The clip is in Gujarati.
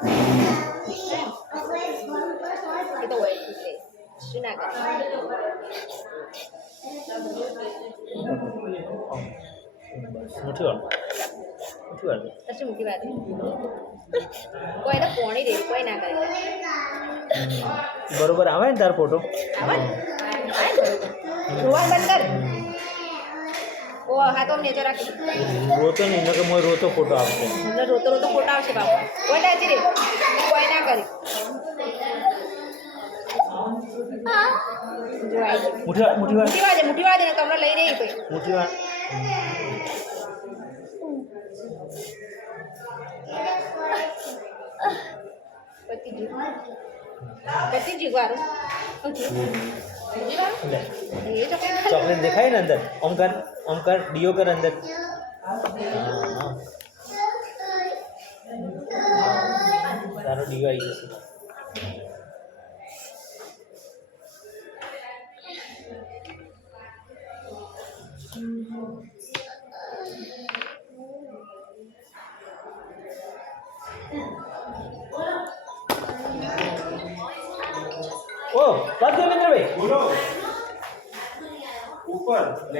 એ તો હોય એટલે શું ના કરે मुठी वाल પછી મૂકી વાત કોઈને પોણી દે કોઈ ના કરે बरोबर आवे ने तार फोटो આવે ને જોવા બંધ કર ઓ હા તો નેચર રાખી रोतो नहीं नके मोय रोतो फोटो आपसे એટલે રોતો રોતો ફોટા આવશે બાપા કોઈ ના રે કોઈ ના કરે જોવાય मुठी वाल મુઠી વાળે ને તમને લઈ રહી કોઈ मुठी वाल पति जीवार चॉकलेट दिखाई ना अंदर ओमकार डियो कर अंदर तारो डियो आई जैसे ओ बात देवेंद्र भाई बोलो ऊपर